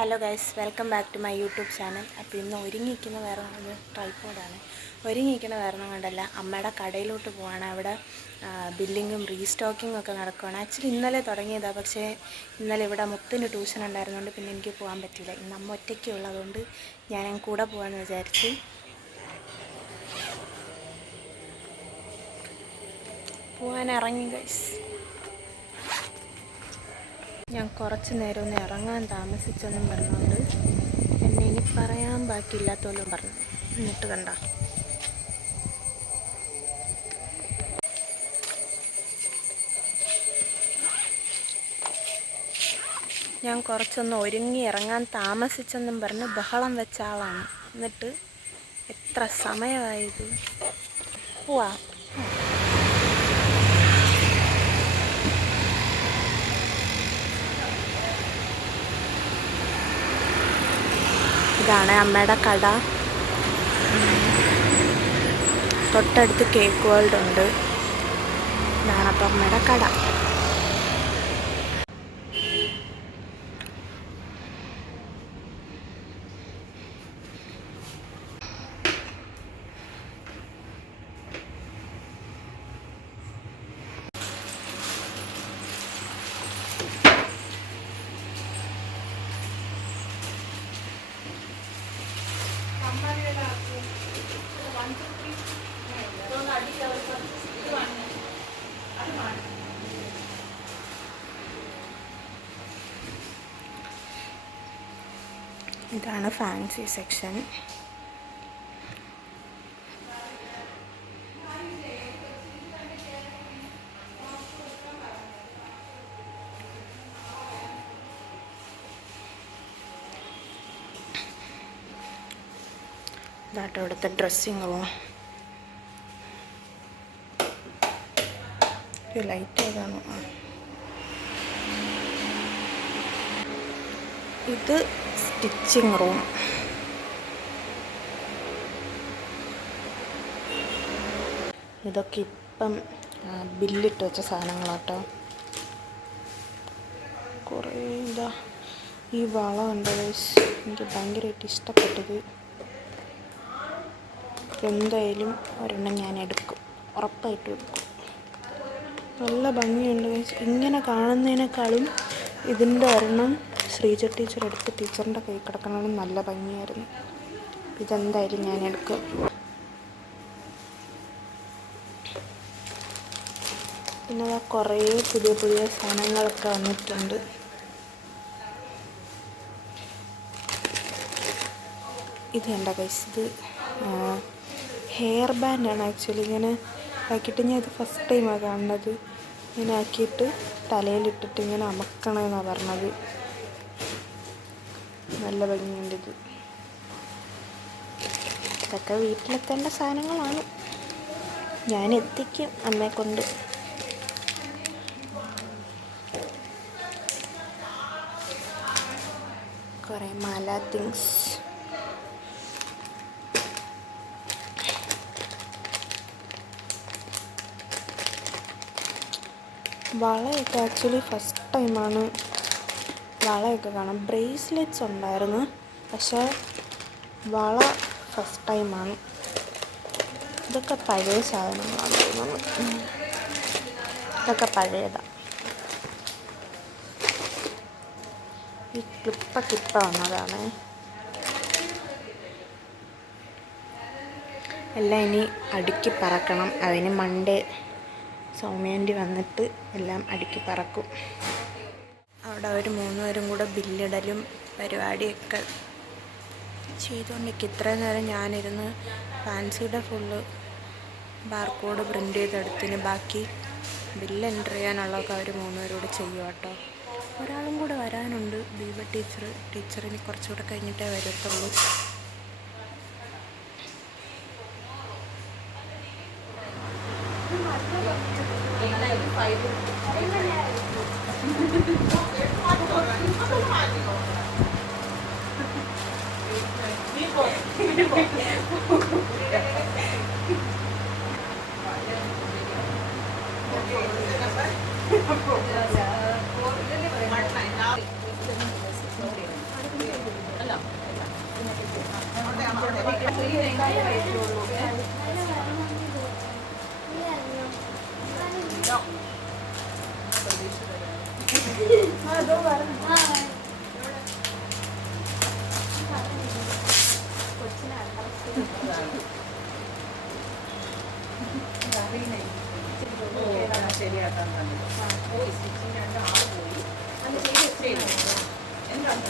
Hello guys, welcome back to my YouTube channel. അപ്പോൾ ഇന്ന് ഒരുങ്ങിയിരിക്കുന്ന വേറെ ട്രൈപ്പോഡാണ്. ഒരുങ്ങിയിരിക്കുന്ന വേറെ കൊണ്ടല്ല, അമ്മയുടെ കടയിലോട്ട് പോവാണ്. അവിടെ ബില്ലിങ്ങും റീസ്റ്റോക്കിങ്ങും ഒക്കെ നടക്കുകയാണ്. ആക്ച്വലി ഇന്നലെ തുടങ്ങിയതാണ്, പക്ഷേ ഇന്നലെ ഇവിടെ മുത്തിന് ട്യൂഷൻ ഉണ്ടായിരുന്നുകൊണ്ട് പിന്നെ എനിക്ക് പോകാൻ പറ്റില്ല. ഇന്ന് അമ്മ ഒറ്റയ്ക്ക് ഉള്ളതുകൊണ്ട് ഞാൻ കൂടെ പോകാമെന്ന് വിചാരിച്ചു. പോകാൻ ഇറങ്ങി ഗൈസ്. ഞാൻ കുറച്ച് നേരം ഒന്ന് ഇറങ്ങാൻ താമസിച്ചെന്നും പറഞ്ഞുകൊണ്ട് എന്നെ ഇനി പറയാൻ ബാക്കിയില്ലാത്തോലും പറഞ്ഞു. എന്നിട്ട് കണ്ട ഞാൻ കുറച്ചൊന്ന് ഒരുങ്ങി ഇറങ്ങാൻ താമസിച്ചെന്നും പറഞ്ഞ് ബഹളം വെച്ച ആളാണ്. എന്നിട്ട് എത്ര സമയമായത്. പോവാ. ഇതാണ് അമ്മയുടെ കട. തൊട്ടടുത്ത് കേക്ക് വേൾഡ് ഉണ്ട്. ഇതാണ് അപ്പം അമ്മയുടെ കട. ഇതാണ് ഫാൻസി സെക്ഷൻ. ഇതാട്ടോ ഇവിടുത്തെ ഡ്രസ്സിങ് റൂം. ലൈറ്റ് ഏതാണോ? ഇത് സ്റ്റിച്ചിങ് റൂം. ഇതൊക്കെ ഇപ്പം ബില്ലിട്ട് വെച്ച സാധനങ്ങളാട്ടോ. കുറേ ഇതാ ഈ വള ഉണ്ട്. എനിക്ക് ഭയങ്കരമായിട്ട് ഇഷ്ടപ്പെട്ടത്. എന്തായാലും ഒരെണ്ണം ഞാൻ എടുക്കും, ഉറപ്പായിട്ടും എടുക്കും. നല്ല ഭംഗിയുണ്ട്. ഇങ്ങനെ കാണുന്നതിനേക്കാളും ഇതിൻ്റെ ഒരെണ്ണം ശ്രീജ ടീച്ചർ എടുത്ത് ടീച്ചറിൻ്റെ കൈ കിടക്കണമെന്ന് നല്ല ഭംഗിയായിരുന്നു. ഇതെന്തായാലും ഞാൻ എടുക്കും. പിന്നെ കുറേ പുതിയ പുതിയ സാധനങ്ങളൊക്കെ വന്നിട്ടുണ്ട്. ഇത് കണ്ട ഗൈസ്, ഇത് ഹെയർ ബാൻഡാണ്. ആക്ച്വലി ഇങ്ങനെ ആക്കിയിട്ട് ഞാൻ ഇത് ഫസ്റ്റ് ടൈമാണ് കാണുന്നത്. ഇങ്ങനെ ആക്കിയിട്ട് തലയിലിട്ടിട്ട് ഇങ്ങനെ അമക്കണമെന്നാണ് പറഞ്ഞത്. നല്ല ഭംഗിയുണ്ട് ഇത്. ഇതൊക്കെ വീട്ടിലെത്തേണ്ട സാധനങ്ങളാണ്. ഞാൻ എത്തിക്കും അമ്മയെ കൊണ്ട്. കുറേ മാല തിങ്സ്. വളയൊക്കെ ആക്ച്വലി ഫസ്റ്റ് ടൈമാണ് വളയൊക്കെ കാണാം. ബ്രേസ്ലെറ്റ്സ് ഉണ്ടായിരുന്നു, പക്ഷേ വള ഫസ്റ്റ് ടൈമാണ്. ഇതൊക്കെ പഴയ സാധനങ്ങളാണ് തോന്നുന്നു. ഇതൊക്കെ പഴയതാണ്. ഈ ക്ലിപ്പൊക്കെ ഇപ്പം വന്നതാണ്. എല്ലാം ഇനി അടുക്കി പറക്കണം. അതിന് മൺഡേ സൗമ്യാൻ്റി വന്നിട്ട് എല്ലാം അടുക്കി പറക്കും. അവിടെ അവർ മൂന്നുപേരും കൂടെ ബില്ലിടലും പരിപാടിയൊക്കെ ചെയ്തുകൊണ്ടിരിക്കും. ഇത്രയും നേരം ഞാനിരുന്ന് ഫാൻസിയുടെ ഫുള്ള് ബാർകോഡ് പ്രിൻ്റ് ചെയ്തെടുത്തിന്. ബാക്കി ബില്ല് എൻ്റർ ചെയ്യാനുള്ളതൊക്കെ അവർ മൂന്നുപേരോട് ചെയ്യും കേട്ടോ. ഒരാളും കൂടെ വരാനുണ്ട്, ദീപ ടീച്ചർ. ടീച്ചറിന് കുറച്ചുകൂടെ കഴിഞ്ഞിട്ടേ വരത്തുള്ളൂ. ശരിയാക്കാൻ പോയി സ്റ്റിച്ചിങ് 2 ആൾ പോയി അത് ചെയ്ത് എന്താണ്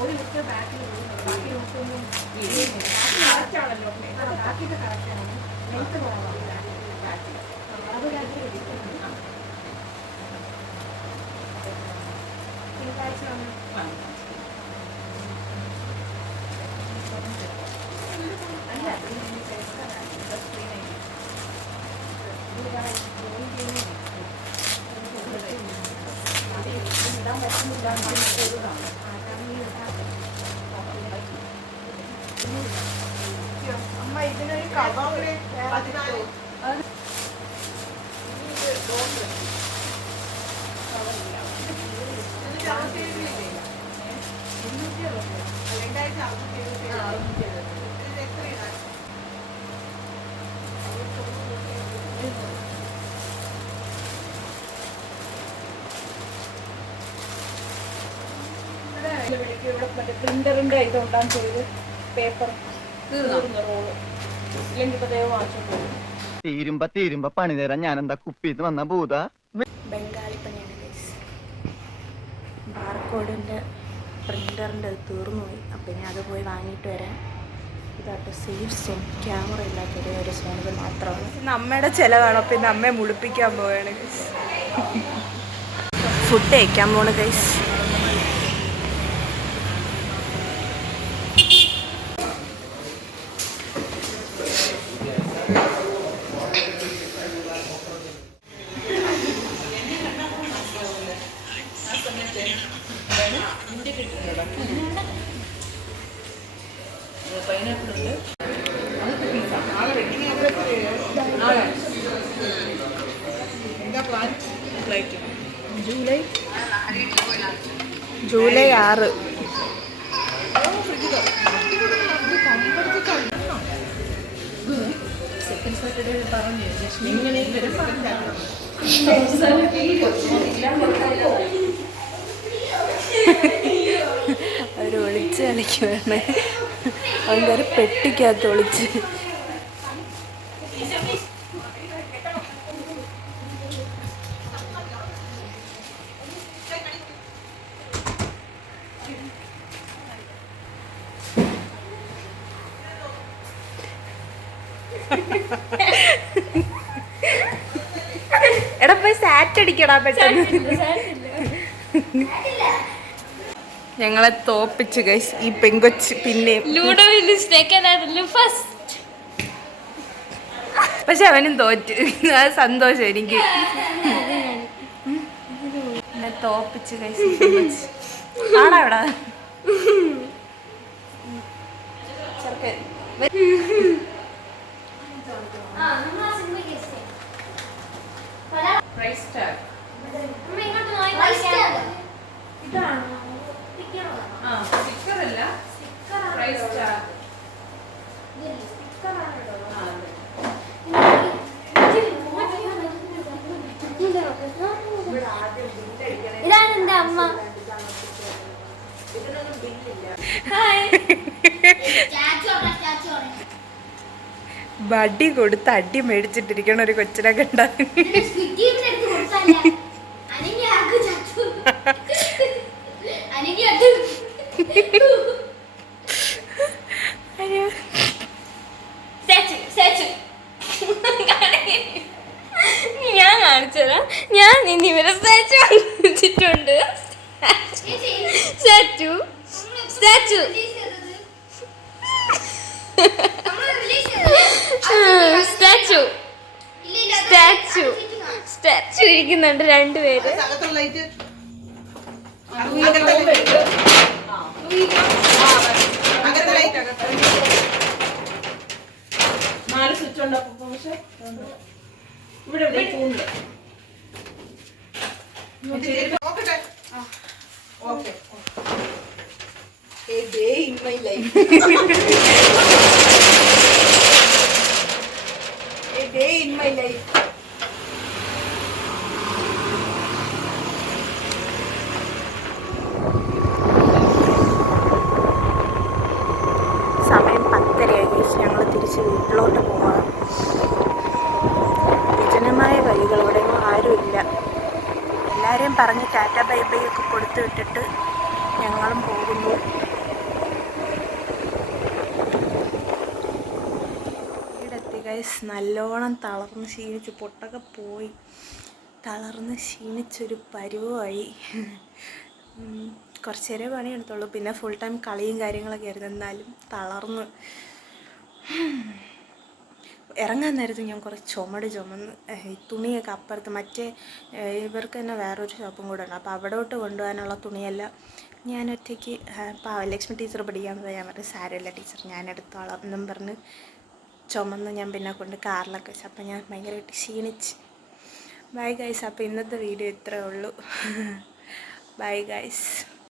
ഒരു ലിറ്റർ ബാക്കിൽ ബാക്കി നോക്കൊന്നും കറക്റ്റാണല്ലോ ബാക്കിയൊക്കെ കറക്റ്റാണ് ലെങ്ത് കുറവാണ് ബാക്കിൽ അത് ബാക്കിൽ തിങ്കളാഴ്ച അല്ല അമ്മ ഇതിനൊരു കവറ് ഇവിടെ മറ്റേ പ്രിന്ററിന്റെ ഇതുണ്ടാൻ ചെയ്ത് പേപ്പർ റോള് ഇല്ലെങ്കിൽ ഇപ്പൊ ദൈവം വാങ്ങിച്ചോണ്ട് തീരുമ്പോ പണി തരാൻ ഞാൻ എന്താ കുപ്പിന്ന് വന്ന ഭൂത ബംഗാളി പണിയാണ് ഗൈസ്. ബാർകോഡിൻ്റെ പ്രിൻ്ററിൻ്റെ തീർന്നു പോയി. അപ്പം ഇനി അത് പോയി വാങ്ങിയിട്ട് വരാൻ. ഇതാട്ടോ സേഫ് സോൺ. ക്യാമറ ഇല്ലാത്തൊരു ഒരു സോണിൽ മാത്രമാണ്. ഇന്ന് അമ്മയുടെ ചിലവാണ്. അപ്പം ഇന്ന് അമ്മയെ മുളിപ്പിക്കാൻ പോവുകയാണ് ഗൈസ്. ഫുഡ് കഴിക്കാൻ പോണ് ഗൈസ്. ജൂലൈ 6. സെക്കൻഡ് സാറ്റർഡേ പറഞ്ഞു ഇങ്ങനെ അവർ ഒളിച്ച് കളിക്കുവാണ്. അവൻ്റെ പെട്ടിക്കകത്ത് ഒളിച്ച്. എടാ പോയി സാറ്റ് അടിക്കടാ പെട്ടെന്ന്. ഞങ്ങളെ തോപ്പിച്ച് ഗൈസ് ഈ പെങ്കൊച്ച്. പിന്നെ പക്ഷെ അവനും തോറ്റ്. അത് സന്തോഷം എനിക്ക്. എന്നെ തോപ്പിച്ച് ഗൈസ് ഈ പെങ്കൊച്ച്. ആടാ എവിടാ ചെറുക്കൻ. പ്രൈസ് ടാഗ് സ്റ്റിക്കറല്ല പ്രൈസ് ടാഗ് ഇതാണ് എന്റെ അമ്മ. വടി കൊടുത്ത് അടി മേടിച്ചിട്ടിരിക്കണ ഒരു കൊച്ചിനെ കണ്ട. ഞാൻ കാണിച്ചുതരാം. ഞാൻ ഇനി ഇവരെ സ്റ്റാച്ചു വാങ്ങിച്ചിട്ടുണ്ട്. Statue statue statue statue statue ഇരിക്കുന്നുണ്ട് രണ്ടുപേര്. നാല് സ്വിച്ച് ഉണ്ട്. പക്ഷെ ഇവിടെ ഉണ്ട്. Okay A day in my life. Life. സമയം 10:30 ഞങ്ങൾ തിരിച്ച് വീട്ടിലോട്ട് പോവാം. വിജനമായ വഴികൾ, ഇവിടെ ആരുമില്ല. എല്ലാവരെയും പറഞ്ഞ് ടാറ്റ ബൈ ബൈ ഒക്കെ കൊടുത്തു വിട്ടിട്ട് ഞങ്ങളും പോകുന്നു. വീടെത്തി ഗൈസ്. നല്ലോണം തളർന്ന് ക്ഷീണിച്ച്, പൊട്ടൊക്കെ പോയി തളർന്ന് ക്ഷീണിച്ചൊരു പരുവമായി. കുറച്ച് നേരം പണിയെടുത്തുള്ളൂ, പിന്നെ ഫുൾ ടൈം കളിയും കാര്യങ്ങളൊക്കെ ആയിരുന്നു. എന്നാലും തളർന്ന് ഇറങ്ങാൻ നേരത്ത് ഞാൻ കുറച്ച് ചുമന്ന് ഈ തുണിയൊക്കെ അപ്പുറത്ത് മറ്റേ ഇവർക്ക് തന്നെ വേറൊരു ഷോപ്പും കൂടെ ഉണ്ട്. അപ്പോൾ അവിടോട്ട് കൊണ്ടുപോകാനുള്ള തുണിയെല്ലാം ഞാൻ ഒറ്റയ്ക്ക് ലക്ഷ്മി ടീച്ചർ പഠിക്കാമെന്ന് ഞാൻ പറഞ്ഞു. സാരമില്ല ടീച്ചർ, ഞാൻ എടുത്തോളാം എന്നും പറഞ്ഞ് ചുമന്ന് ഞാൻ പിന്നെ കൊണ്ട് കാറിലൊക്കെ വെച്ചു. അപ്പം ഞാൻ ഭയങ്കരമായിട്ട് ക്ഷീണിച്ച്. Bye guys. അപ്പോൾ ഇന്നത്തെ വീഡിയോ ഇത്രയേ ഉള്ളൂ. Bye guys.